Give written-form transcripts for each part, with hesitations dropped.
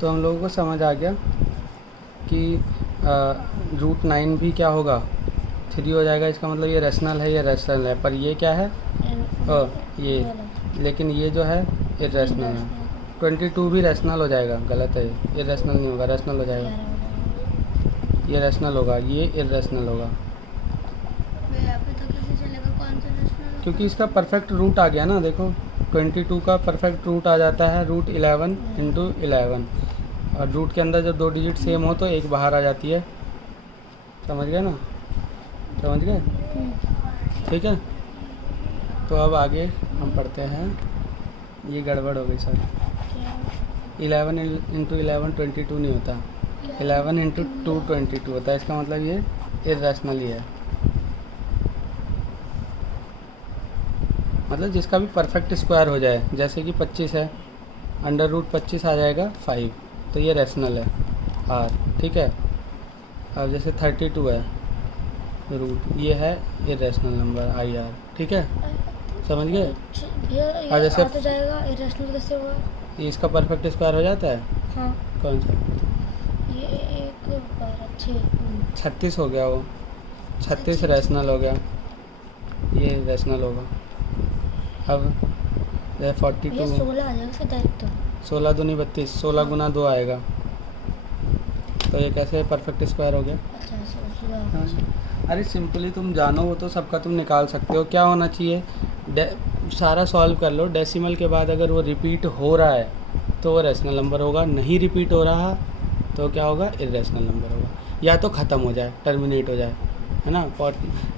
तो हम लोगों को समझ आ गया कि √9 भी क्या होगा, 3 हो जाएगा। इसका मतलब ये रैशनल है, ये रैशनल है, पर ये क्या है, ये, लेकिन ये जो है इरेशनल है। 22 भी रैशनल हो जाएगा, गलत है, ये इरेशनल नहीं होगा, रैशनल हो जाएगा। ये रैशनल होगा, ये इरेशनल होगा, क्योंकि इसका परफेक्ट रूट आ गया ना। देखो 22 का परफेक्ट रूट आ जाता है √11 × 11, और रूट के अंदर जब 2 डिजिट सेम हो तो एक बाहर आ जाती है। समझ गए ना, समझ गए, ठीक है। तो अब आगे हम पढ़ते हैं, ये गड़बड़ हो गई सर। 11 × 11 22 नहीं होता, 11 × 2 22 होता है। इसका मतलब ये इरेशनल ही है, मतलब जिसका भी परफेक्ट स्क्वायर हो जाए, जैसे कि 25 है, √25 आ जाएगा 5, तो ये रैशनल है R, ठीक है। अब जैसे 32 है रूट, ये है इरेशनल नंबर IR, ठीक है, समझ गए। और जैसे तो जाएगा, इरेशनल कैसे होगा? ये इसका परफेक्ट स्क्वायर हो जाता है। हाँ, कौन सा? ये एक 36 हो गया, वो 36 रैशनल हो गया, ये रैशनल होगा। अब जैसे 42, 16 आ जाएगा सर डायरेक्ट। तो 16 दूनी 32, 16 गुना 2 आएगा, तो ये कैसे परफेक्ट स्क्वायर हो गया। अच्छा, 16। हाँ। अरे सिंपली तुम जानो, वो तो सबका तुम निकाल सकते हो। क्या होना चाहिए, सारा सॉल्व कर लो, डेसिमल के बाद अगर वो रिपीट हो रहा है तो वो रैशनल नंबर होगा, नहीं रिपीट हो रहा तो क्या होगा, इरेशनल नंबर होगा। या तो ख़त्म हो जाए, टर्मिनेट हो जाए, है ना,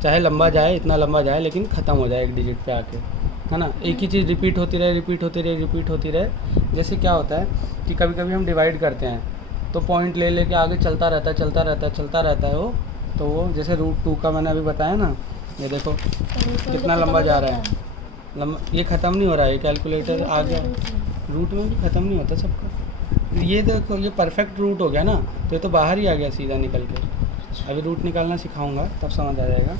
चाहे लंबा जाए, इतना लंबा जाए, लेकिन ख़त्म हो जाए एक डिजिट पे आके, है ना। एक ही चीज़ रिपीट होती रहे, रिपीट होती रहे, रिपीट होती रहे। जैसे क्या होता है कि कभी कभी हम डिवाइड करते हैं तो पॉइंट ले लेके आगे चलता रहता है, चलता रहता है, चलता रहता है वो। तो वो जैसे √2 का मैंने अभी बताया ना, ये देखो कितना लंबा जा रहा है, लंबा, ये ख़त्म नहीं हो रहा है, ये कैलकुलेटर आ गया। रूट में भी ख़त्म नहीं होता सबका। ये देखो, ये परफेक्ट रूट हो गया ना, तो ये तो बाहर ही आ गया सीधा निकल के। अभी रूट निकालना सिखाऊंगा तब समझ आ जाएगा।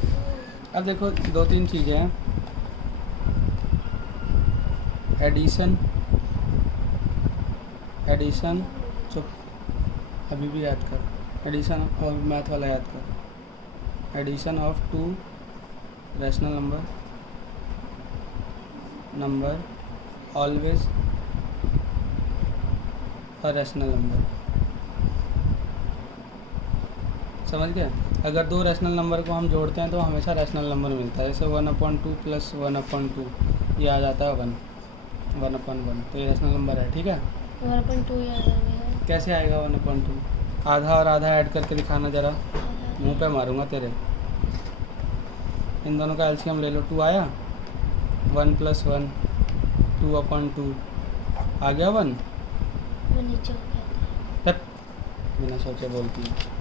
अब देखो 2-3 चीज़ें हैं, एडिशन, चुप, अभी भी याद कर, एडिशन, और मैथ वाला याद कर, addition of 2 rational number always a rational number. समझ गए। अगर 2 रैशनल नंबर को हम जोड़ते हैं तो हमेशा रैशनल नंबर मिलता है। जैसे 1/2 + 1/2, ये आ जाता है 1/1, तो ये रैशनल नंबर है, ठीक है। 1/2 याद आ गया। कैसे आएगा 1/2? आधा और आधा ऐड करके दिखाना ज़रा, मुंह पे मारूंगा तेरे। इन दोनों का एलसीएम ले लो, 2 आया, 1 + 1 2/2 आ गया 1। वो नीचे हो गया था। बिना सोचे बोलती है।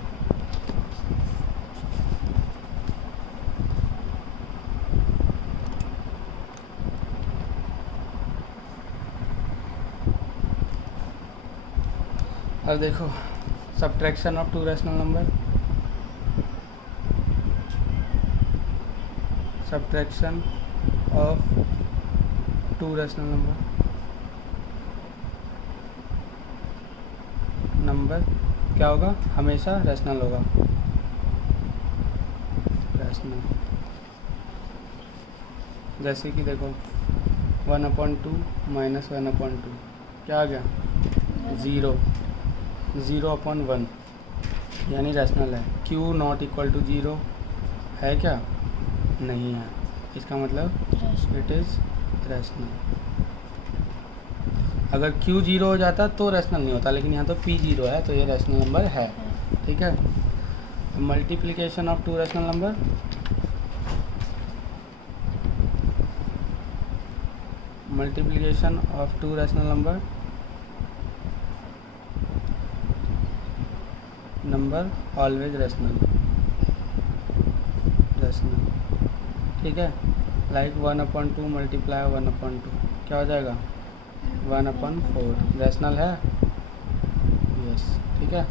अब देखो, subtraction of 2 rational number, subtraction of 2 rational number क्या होगा, हमेशा रैशनल होगा, रैशनल। जैसे कि देखो 1/2 - 1/2 क्या आ गया, 0, 0/1, यानी रैशनल है। Q ≠ 0 है क्या, नहीं है, इसका मतलब इट इज़ रैशनल। अगर Q 0 हो जाता तो रैशनल नहीं होता, लेकिन यहाँ तो P 0 है, तो ये रैशनल नंबर है, ठीक है। Multiplication of 2 rational number, multiplication of 2 rational number always rational, ठीक है। लाइक 1/2 × 1/2 क्या हो जाएगा, 1/4, रैशनल है, यस, ठीक है।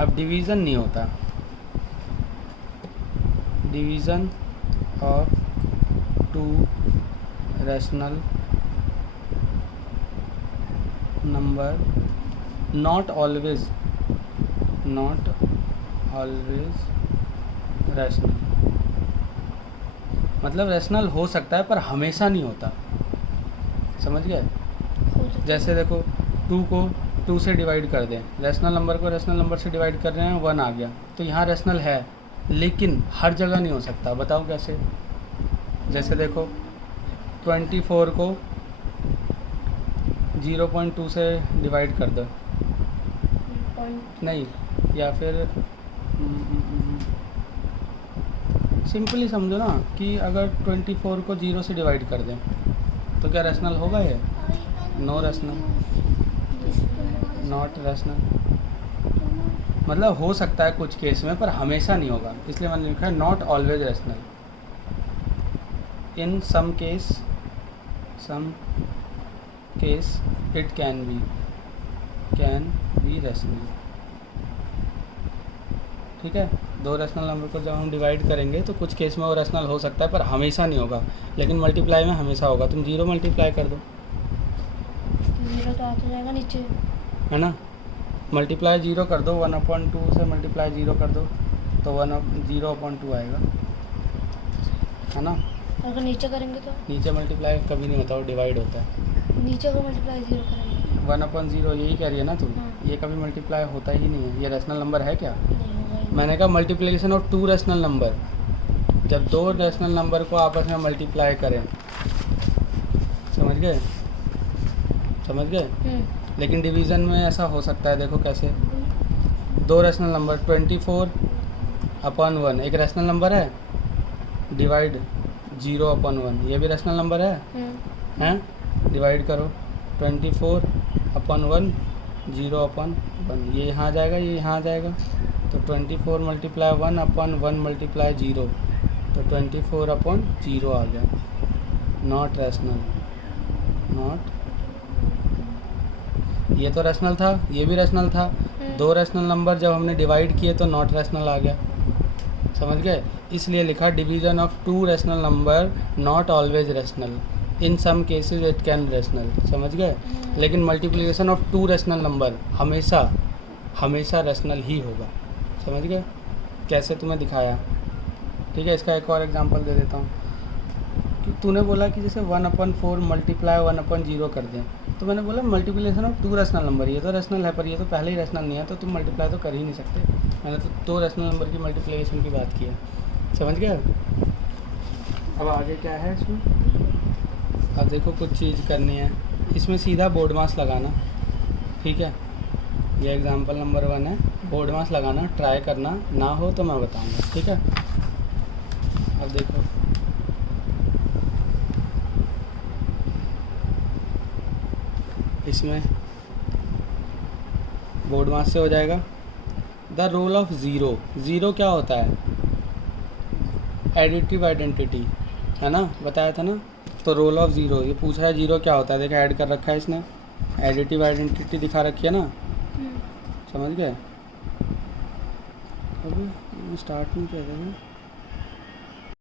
अब डिवीज़न नहीं होता, division of 2 rational number not always rational, मतलब रैशनल हो सकता है पर हमेशा नहीं होता, समझ गए। हो सकता जैसे देखो 2 को 2 से डिवाइड कर दें, रैशनल नंबर को रैशनल नंबर से डिवाइड कर रहे हैं, 1 आ गया, तो यहाँ रैशनल है लेकिन हर जगह नहीं हो सकता। बताओ कैसे। जैसे देखो 24 को 0.2 से डिवाइड कर दो, पॉइंट नहीं, या फिर सिंपली समझो ना कि अगर 24 को 0 से डिवाइड कर दें तो क्या रैशनल होगा ये? No rational, not rational. मतलब हो सकता है कुछ केस में पर हमेशा नहीं होगा, इसलिए मैंने लिखा है not always rational. In some case it can be rational. ठीक है, 2 रैशनल नंबर को जब हम डिवाइड करेंगे तो कुछ केस में वो रैशनल हो सकता है पर हमेशा नहीं होगा, लेकिन मल्टीप्लाई में हमेशा होगा। तुम 0 मल्टीप्लाई कर दो, 0 तो आता जाएगा नीचे। है ना, मल्टीप्लाई 0 कर दो, 1/2 से मल्टीप्लाई 0 कर दो तो 0/2 आएगा, है ना। अगर नीचे करेंगे तो नीचे मल्टीप्लाई कभी नहीं होता, वो डिवाइड होता है। नीचे को मल्टीप्लाई 0 करेंगे 1/0, यही कह रही है ना तुम। हाँ। ये कभी मल्टीप्लाई होता ही नहीं है, ये रैशनल नंबर है क्या? नहीं होगा ही। मैंने कहा मल्टीप्लिकेशन ऑफ 2 रैशनल नंबर, जब 2 रैशनल नंबर को आपस में मल्टीप्लाई करें, समझ गए। लेकिन डिवीज़न में ऐसा हो सकता है, देखो कैसे। 2 रैशनल नंबर 24/1 एक रैशनल नंबर है, डिवाइड 0/1, ये भी रैशनल नंबर है, हैं? डिवाइड करो 24/1 0/1, ये यहाँ आ जाएगा, ये यहाँ आ जाएगा, तो 24 मल्टीप्लाई 1/1 मल्टीप्लाई 0, तो 24/0 आ गया। नॉट रैशनल, नॉट, ये तो रैशनल था, ये भी रैशनल था। 2 रैशनल नंबर जब हमने डिवाइड किए तो नॉट रैशनल आ गया, समझ गए। इसलिए लिखा division of 2 rational number not always rational, in some cases it can rational, समझ गए। लेकिन मल्टीप्लिकेशन ऑफ 2 रैशनल नंबर हमेशा रैशनल ही होगा, समझ गए। कैसे तुम्हें दिखाया, ठीक है। इसका एक और एग्जांपल दे देता हूँ कि तूने बोला कि जैसे 1/4 मल्टीप्लाई 1/0 कर दें, तो मैंने बोला मल्टीप्लिकेशन ऑफ 2 रैशनल नंबर, ये तो रैशनल है पर ये तो पहले ही रैशनल नहीं है, तो तुम मल्टीप्लाई तो कर ही नहीं सकते। मैंने तो 2 रैशनल नंबर की मल्टीप्लिकेशन की बात की है, समझ गए। अब आगे क्या है इसमें, अब देखो कुछ चीज़ करनी है इसमें, सीधा बोर्ड मास लगाना, ठीक है। ये एग्जांपल नंबर 1 है, बोर्ड मास लगाना, ट्राई करना, ना हो तो मैं बताऊंगा, ठीक है। अब देखो इसमें बोर्ड मास से हो जाएगा। द रोल ऑफ ज़ीरो क्या होता है? एडिटिव आइडेंटिटी, है ना, बताया था ना। तो रोल ऑफ ज़ीरो, ये पूछ रहा है ज़ीरो क्या होता है, देखा ऐड कर रखा है इसने, एडिटिव आइडेंटिटी दिखा रखी है ना, समझ गए। अभी स्टार्ट नहीं किया था।